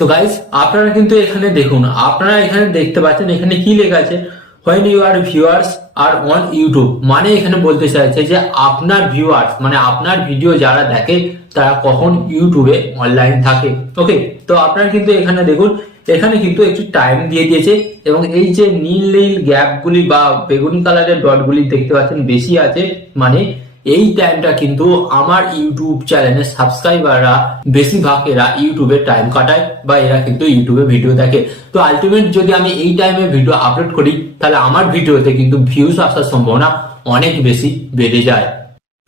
তো গাইস আপনারা কিন্তু এখানে দেখুন, আপনারা এখানে দেখতে পাচ্ছেন এখানে কি লেখা আছে, when your viewers are on YouTube, মানে এখানে বলতে চাইছে যে আপনার ভিউয়ার্স মানে আপনার ভিডিও যারা দেখে তারা কখন ইউটিউবে অনলাইন থাকে। ওকে, তো আপনারা কিন্তু এখানে দেখুন, এখানে কিন্তু একটু টাইম দিয়ে দিয়েছে এবং এই যে নীল নীল গ্যাপগুলি বা বেগুনি কালারের ডটগুলি দেখতে পাচ্ছেন বেশি আছে, মানে এই টাইমটা কিন্তু আমার ইউটিউব চ্যানেলের সাবস্ক্রাইবাররা বেশিরভাগ এরা ইউটিউবে টাইম কাটায় বা এরা কিন্তু ইউটিউবে ভিডিও দেখে। তো আলটিমেট যদি আমি এই টাইমে ভিডিও আপলোড করি তাহলে আমার ভিডিওতে কিন্তু ভিউজ আসার সম্ভাবনা অনেক বেশি বেড়ে যায়।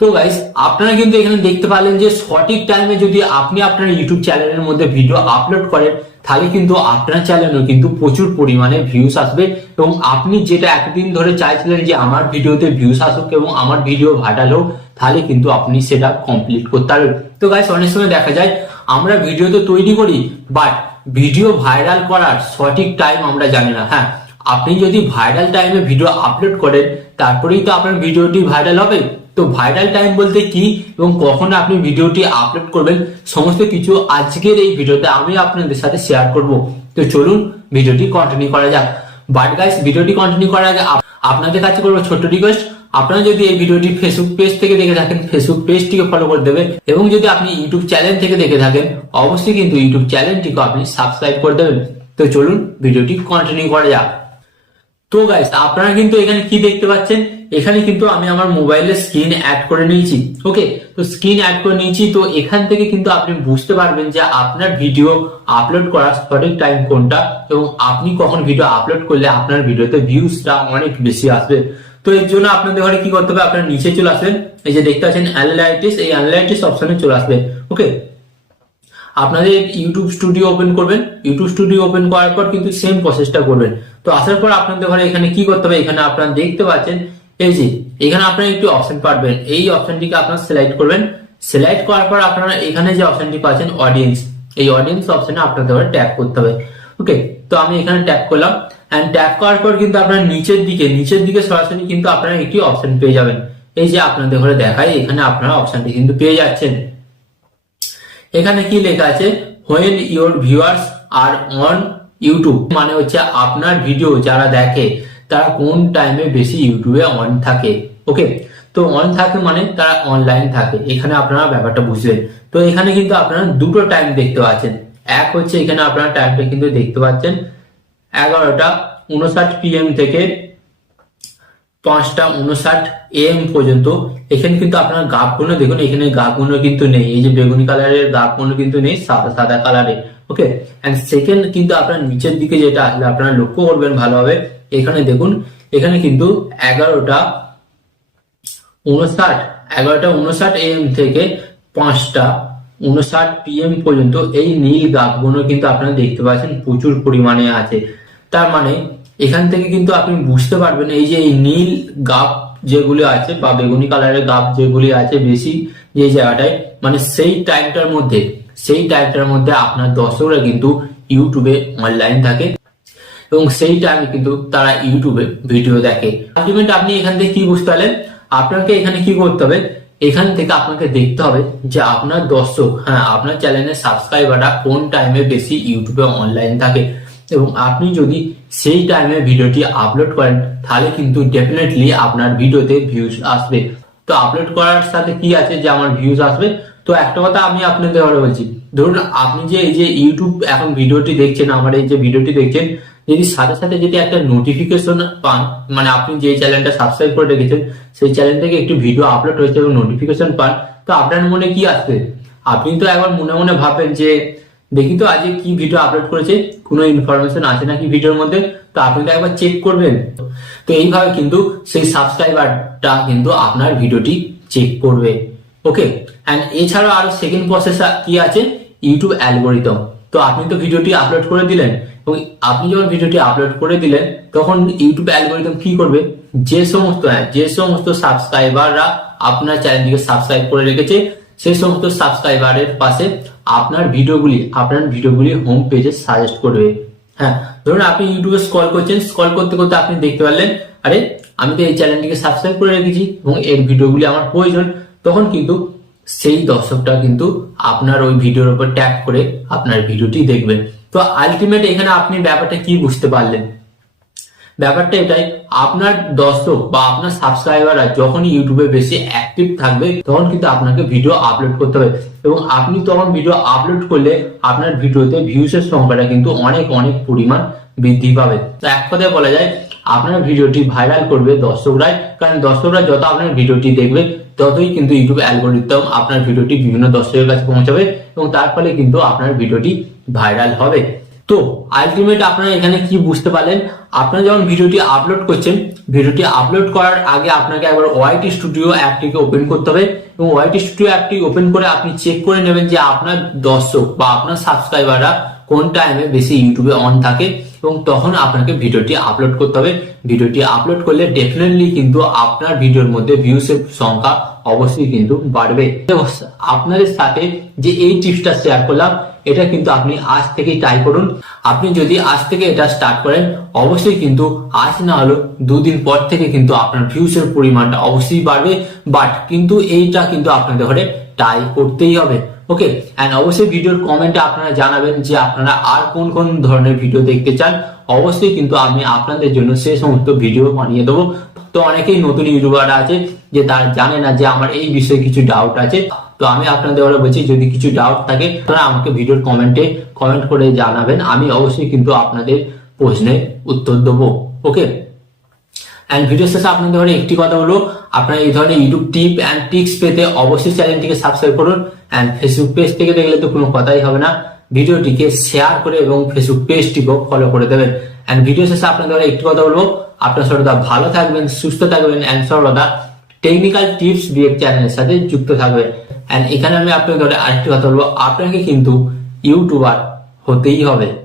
তো গাইস আপনারা কিন্তু এখানে দেখতে পারলেন যে সঠিক টাইমে যদি আপনি আপনার ইউটিউব চ্যানেলের মধ্যে ভিডিও আপলোড করেন তাহলে কিন্তু আপনার চ্যানেলেও কিন্তু প্রচুর পরিমাণে ভিউজ আসবে এবং আপনি যেটা এতদিন ধরে চাইছিলেন যে আমার ভিডিওতে ভিউজ আসুক এবং আমার ভিডিও ভাইরাল হোক, তাহলে কিন্তু আপনি সেটা কমপ্লিট করতে পারবেন। তো গাইস অনেক সময় দেখা যায় আমরা ভিডিও তো তৈরি করি বাট ভিডিও ভাইরাল করার সঠিক টাইম আমরা জানি না। হ্যাঁ, আপনি যদি ভাইরাল টাইমে ভিডিও আপলোড করেন তারপরেই তো আপনার ভিডিওটি ভাইরাল হবে। তো ভাইরাল টাইম বলতে কি এবং কখন আপনি ভিডিওটি আপলোড করবেন সমস্ত কিছু আজকের এই ভিডিওতে আমি আপনাদের সাথে শেয়ার করব। তো চলুন ভিডিওটি কন্টিনিউ করা যাক। বাট গাইস ভিডিওটি কন্টিনিউ করার আগে আপনাদের কাছে করবো ছোট্ট রিকোয়েস্ট, আপনারা যদি এই ভিডিওটি ফেসবুক পেজ থেকে দেখে থাকেন ফেসবুক পেজটিকে ফলো করে দেবেন এবং যদি আপনি ইউটিউব চ্যানেল থেকে দেখে থাকেন অবশ্যই কিন্তু ইউটিউব চ্যানেলটিকে আপনি সাবস্ক্রাইব করে দেবেন। তো চলুন ভিডিওটি কন্টিনিউ করা যাক। তো গাইস আপনারা কিন্তু এখানে কি দেখতে পাচ্ছেন, এখানে কিন্তু আমি আমার মোবাইলের স্ক্রিন অ্যাড করে নিয়েছি। ওকে, তো স্ক্রিন অ্যাড করে নিয়েছি। তো এখান থেকে কিন্তু আপনি বুঝতে পারবেন যে আপনার ভিডিও আপলোড করার সঠিক টাইম কোনটা এবং আপনি কখন ভিডিও আপলোড করলে আপনার ভিডিওতে ভিউজটা অনেক বেশি আসবে। তো এর জন্য আপনাদের ঘরে কি করতে হবে, আপনারা নিচে চলে আসবেন, এই যে দেখতে পাচ্ছেন অ্যানালাইটিক্স, এই অ্যানালাইটিক্স অপশনে চলে আসবে। ওকে, আপনাদের ইউটিউব স্টুডিও ওপেন করবেন, ইউটিউব স্টুডিও ওপেন করার পর কিন্তু সেম প্রসেসটা করবেন। তো আসার পর আপনাদের ঘরে এখানে কি করতে হবে, এখানে আপনারা দেখতে পাচ্ছেন এই যে এখানে আপনারা একটি অপশন পাবেন, এই অপশনটিকে আপনারা সিলেক্ট করবেন। সিলেক্ট করার পর আপনারা এখানে যে অপশনটি পাচ্ছেন অডিয়েন্স, এই অডিয়েন্স অপশনে আপনাদের ঘরে ট্যাপ করতে হবে। ওকে, তো আমি এখানে ট্যাপ করলাম এন্ড ট্যাপ করার পর কিন্তু আপনারা নিচের দিকে সরাসরি কিন্তু আপনারা একটি অপশন পেয়ে যাবেন। এই যে আপনাদের ঘরে দেখায় এখানে আপনারা অপশনটি কিন্তু পেয়ে যাচ্ছেন। এখানে কি লেখা আছে, when your viewers are on YouTube, মানে হচ্ছে আপনার ভিডিও যারা দেখে তারা কোন টাইমে বেশি ইউটিউবে অন থাকে। ওকে, তো অন থাকে মানে তারা অনলাইন থাকে, এখানে আপনারা ব্যাপারটা বুঝলেন। তো এখানে কিন্তু আপনারা দুটো টাইম দেখতে পাচ্ছেন, এক হচ্ছে এখানে আপনারা টাইমটা কিন্তু দেখতে পাচ্ছেন 11:59 PM থেকে 5:59 AM পর্যন্ত। এখানে কিন্তু আপনার গাপগুলো দেখুন, এখানে গাপগুলো কিন্তু নেই, এই যে বেগুনি কালারের গাপগুলো কিন্তু নেই, সাদা কালারে। ওকে, এন্ড সেকেন্ড কিন্তু আপনার নিচের দিকে যেটা আসলে আপনারা লক্ষ্য করবেন ভালোভাবে, এখানে দেখুন এখানে কিন্তু 11:59 AM থেকে 5:59 PM পর্যন্ত এই নীল গাপগুলো কিন্তু আপনারা দেখতে পাচ্ছেন প্রচুর পরিমাণে আছে। তার মানে এখান থেকে কিন্তু আপনি বুঝতে পারবেন এই যে এই নীল গাপ যেগুলি আছে বা বেগুনি কালারের গাপ যেগুলি আছে বেশি যে জায়গাটায়, মানে সেই টাইমটার মধ্যে আপনার দর্শকরা কিন্তু ইউটিউবে অনলাইন থাকে এবং সেই টাইমে কিন্তু তারা ইউটিউবে ভিডিও দেখে। আলটিমেট আপনি এখান থেকে কি বুঝতে পারলেন, আপনাকে এখানে কি করতে হবে, এখান থেকে আপনাকে দেখতে হবে যে আপনার দর্শক, হ্যাঁ আপনার চ্যানেলের সাবস্ক্রাইবাররা কোন টাইমে বেশি ইউটিউবে অনলাইন থাকে এবং আপনি যদি সেই টাইমে ভিডিওটি আপলোড করেন তাহলে কিন্তু ডেফিনেটলি আপনার ভিডিওতে ভিউজ আসবে। তো আপলোড করার সাথে কি আছে যে আমার ভিউজ আসবে। তো একটা কথা আমি আপনাদের ঘরে বলছি, ধরুন আপনি যে এই যে ইউটিউব এখন ভিডিওটি দেখছেন, আমার এই যে ভিডিওটি দেখছেন, যদি সাথে সাথে যদি একটা নোটিফিকেশন পান, মানে আপনি যে চ্যানেলটা সাবস্ক্রাইব করে রেখেছেন সেই চ্যানেল থেকে একটি ভিডিও আপলোড হয়েছে এবং নোটিফিকেশন পান, তো আপনার মনে কি আসবে, আপনি তো একবার মনে মনে ভাববেন যে দেখি তো আজকে কি ভিডিও আপলোড করেছে, কোনো ইনফরমেশন আছে নাকি ভিডিওর মধ্যে, তো আপনি তো একবার চেক করবেন। তো এইভাবে কিন্তু সেই সাবস্ক্রাইবারটা কিন্তু আপনার ভিডিওটি চেক করবে। ওকে, এন্ড এছাড়াও আরো সেকেন্ড প্রসেস কি আছে, ইউটিউব অ্যালগোরিদম। তো আপনি তো ভিডিওটি আপলোড করে দিলেন এবং আপনি যখন ভিডিওটি আপলোড করে দিলেন তখন ইউটিউব অ্যালগোরিদম কি করবে, যে সমস্ত সাবস্ক্রাইবাররা আপনার চ্যানেলটিকে সাবস্ক্রাইব করে রেখেছে সেই সমস্ত সাবস্ক্রাইবারের পাশে আপনার ভিডিওগুলি হোম পেজে সাজেস্ট করবে। হ্যাঁ, ধরুন আপনি ইউটিউবে স্ক্রল করছেন, স্ক্রল করতে করতে আপনি দেখতে পারলেন আরে আমি তো এই চ্যানেলটিকে সাবস্ক্রাইব করে রেখেছি এবং এর ভিডিওগুলি আমার প্রয়োজন, তখন কিন্তু সেই দর্শকটা কিন্তু আপনার ওই ভিডিওর উপর ট্যাপ করে আপনার ভিডিওটি দেখবেন তো আলটিমেট এখানে আপনি ব্যাপারটা কি বুঝতে পারলেন? ব্যাপারটা এটাই, আপনার দর্শক বা আপনার সাবস্ক্রাইবাররা যখনই ইউটিউবে বেশি অ্যাক্টিভ থাকবে তখন কিন্তু আপনাকে ভিডিও আপলোড করতে হবে, এবং আপনি তখন ভিডিও আপলোড করলে আপনার ভিডিওতে ভিউসের সংখ্যাটা কিন্তু অনেক অনেক পরিমাণ বৃদ্ধি পাবে। তো এক কথায় বলা যায় আপনার ভিডিওটি ভাইরাল করবে দর্শকরাই, কারণ দর্শকরা যত আপনার ভিডিওটি দেখবে ততই কিন্তু ইউটিউব অ্যালগরিদম আপনার ভিডিওটি বিভিন্ন দর্শকের কাছে পৌঁছাবে, এবং তার ফলে কিন্তু আপনার ভিডিওটি ভাইরাল হবে। তো আলটিমেট আপনারা এখানে কি বুঝতে পারলেন? আপনারা যখন ভিডিওটি আপলোড করছেন, ভিডিওটি আপলোড করার আগে আপনাকে একবার ওয়াইটি স্টুডিও অ্যাপটিকে ওপেন করতে হবে, এবং ওয়াইটি স্টুডিও অ্যাপটি ওপেন করে আপনি চেক করে নেবেন যে আপনার দর্শক বা আপনার সাবস্ক্রাইবাররা কোন টাইমে বেশি ইউটিউবে অন থাকে, এবং তখন আপনাকে ভিডিওটি আপলোড করতে হবে। ভিডিওটি আপলোড করলে ডেফিনেটলি কিন্তু আপনার ভিডিওর মধ্যে ভিউসের সংখ্যা অবশ্যই কিন্তু বাড়বে। আপনাদের সাথে যে এই টিপসটা শেয়ার করলাম, এটা কিন্তু আপনি আজ থেকেই ট্রাই করুন। আপনি যদি আজ থেকে এটা স্টার্ট করেন, অবশ্যই কিন্তু আজ না হলো 2 দিন পর থেকে কিন্তু আপনার ভিউসের পরিমাণটা অবশ্যই বাড়বে। বাট কিন্তু এইটা কিন্তু আপনাদের ঘরে ট্রাই করতেই হবে। ওকে, এন্ড অবশ্যই ভিডিওর কমেন্টে আপনারা জানাবেন যে আপনারা আর কোন কোন ধরনের ভিডিও দেখতে চান। অবশ্যই কিন্তু আমি আপনাদের জন্য সেই সমস্ত ভিডিও বানিয়ে দেবো। তো অনেকেই নতুন ইউটিউবাররা আছে যে তারা জানে না যে আমার এই বিষয়ে কিছু ডাউট আছে, তো আমি আপনাদের বলছি যদি কিছু ডাউট থাকে তারা আমাকে ভিডিওর কমেন্টে কমেন্ট করে জানাবেন, আমি অবশ্যই কিন্তু আপনাদের প্রশ্নের উত্তর দেবো। ওকে, এন্ড ভিডিও শেষে আপনাদের একটি কথা হলো, আপনারা এই ধরনের ইউটিউব টিপ এন্ড ট্রিক্স পেতে অবশ্যই চ্যানেলটিকে সাবস্ক্রাইব করুন, এন্ড ফেসবুক পেজ থেকে দেখলে তো কোনো কথাই হবে না, ভিডিওটিকে শেয়ার করে এবং ফেসবুক পেজটিকেও ফলো করে দেবেন। এন্ড ভিডিও শেষে আপনাদের একটি কথা বলবো, আপনার সর্বদা ভালো থাকবেন, সুস্থ থাকবেন, এন্ড সর্বদা টেকনিক্যাল টিপস বিএফ চ্যানেলের সাথে যুক্ত থাকবেন। এন্ড এখানে আমি আপনাদের আরেকটি কথা বলবো, আপনাকে কিন্তু ইউটিউবার হতেই হবে।